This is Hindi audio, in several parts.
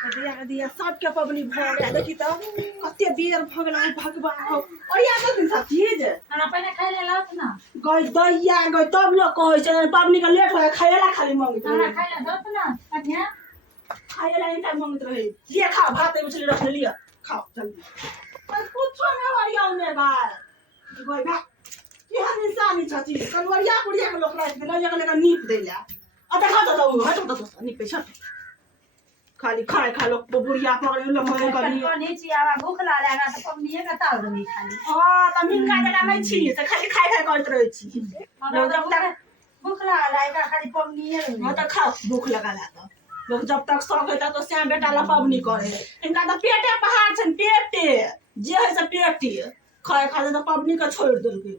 दिया दिया सबके पबनी भ गया देखी त कते देर भ गेल भगवान हो और या दिन साथी जे खाना पहले खाइ ले लात ना गई दैया गई तब लोग कहै छै पबनी के लेट हो खायला खाली मांगत खाना खाइ ले दत ना कन्या खायला इनका मांगत रहे ये खाओ भात में चली रख लिया खाओ जल्दी पर कुछो में वरिया में गाय गई भा केहन इंसान छथि कनवरिया कुड़िया के लोग रात में लगे लगे नीप देला आ देखा तो हटो तो नीप छ खाली खाए खा लोग बुढ़िया पकड़ ले मरे करी कोनी चियावा भूख लागेगा तो पबनीए का ताल दनी खाली हां त मिनका जगह नहीं छी त खाली खाए खाए करत रहे छी लोग जब तक भूख लागेगा खाली पबनीए हां त खा भूख लगाला त लोग जब तक सके त तो श्याम बेटा ला पबनी करे इनका त पेटे पहाड़ छन पेटे जे है से पेटे खाए खाए त पबनी का छोड़ देल के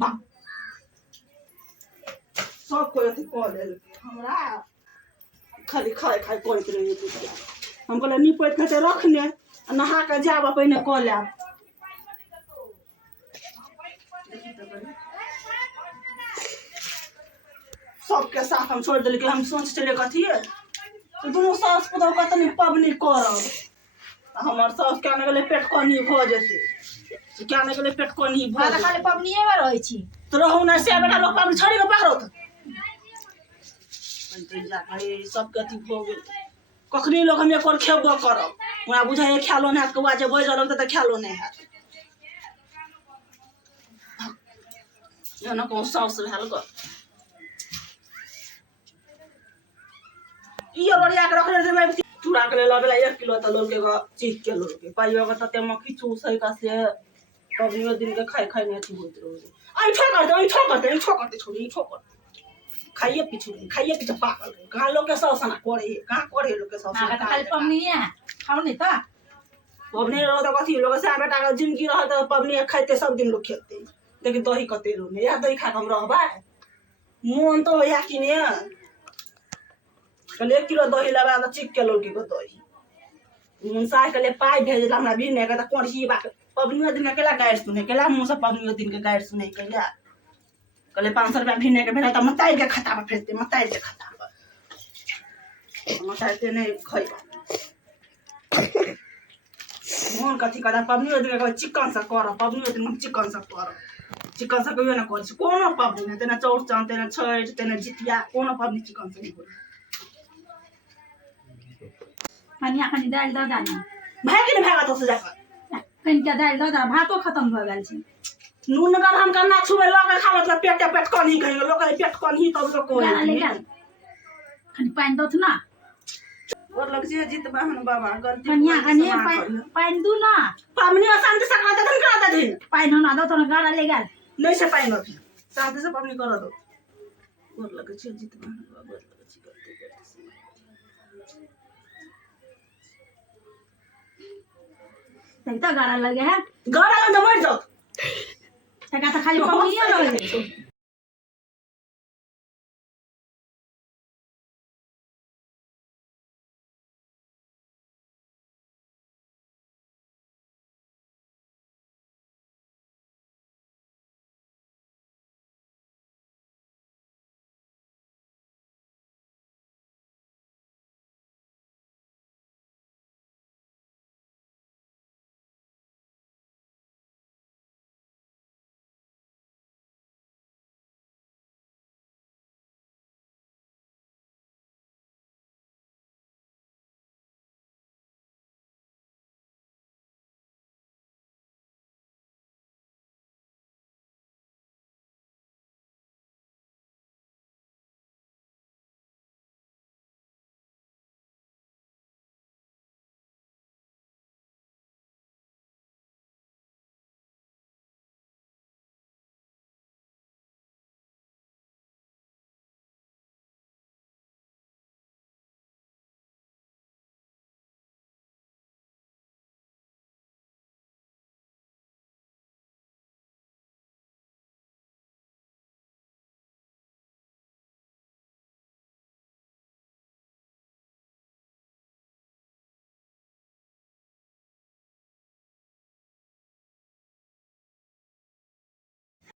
बा सब कोई अथी कर लेल हमरा खाली खाए खाए करत रहे तू हम कहले निपट के रखने नहा के जाब पहिने क लेब सबके साथ हम छोड़ दिल हम सोच चले कथी तो दोनों सास पुतौ कतनी पबनी करब हमर सास क्या ने गेले पेट कनी भ जेते क्या ने गेले पेट कनी भ खाली खाली पबनीए में रहै छी तो रहू ना से बेटा लोग पबनी छोड़ी के पकड़ो त सब कथी भ गेल कखनी लोग हम एक और खेबो करब हमरा बुझाय खालो नै हाथ कौआ जे बजल लगत त खालो नै हाथ न को सास भेल ग ये बढ़िया के रखले जे मैं चूड़ा के लगला 1 किलो त लोग के चीज के लोग के पाइयो के तते मक्खी चूसै का से कभियो दिन के खाई खाई नै अथी होत रहो आई ठोकर दे छोड़ी ठोकर खाइए पीछे पागल कहाँ लोग के सौसना करे कहाँ करे लोग के सौसना खाली पबनीए खाओ नहीं त पबनी रहो त कथी लोग से बेटा के जिंदगी रह त पबनी खाइते सब दिन लोग खेते लेकिन दही कते रो ने या दही खा हम रहबा मोन तो या कि ने कल 1 किलो दही लबा त चिक के लोग के दही मुंसा के ले पाई भेजला हमरा भी ने के त कोरही बा पबनी दिन केला गाइड सुने केला मुंह से पबनी दिन के गाइड सुने केला कले 500 रुपया भिने के भेला त मताई के खाता में भेजते मताई के खाता पर मताई के नहीं खई मोन कथी करा पबनी दिन के चिकन से कर पबनी दिन चिकन से कहियो ना कर कोनो पबनी ने तेना चौरचन तेना छठ तेना जितिया कोनो पबनी चिकन से नहीं कर कन्या कनी दाल द दानी भाग के भागा तो से जाकर कनिका दाल द दा भातो खत्म भ गेल छै नून का हम करना छुबे लगे खा मतलब पेट कनी कहीं लोग पेट कनी तब तो कोई खनी पानी दत ना और लग जे जीत बहन बाबा गलती कन्या कन्या पानी दू ना पबनी शांति से करते धन करते दिन पानी ना दो तो गाड़ा ले गेल नहीं से पानी अभी शांति से पबनी कर दो और लग जे जीत बहन बाबा लग जे करते गाड़ा लगे है गाड़ा लग मर जाओ तका त खाली पबनीए रहे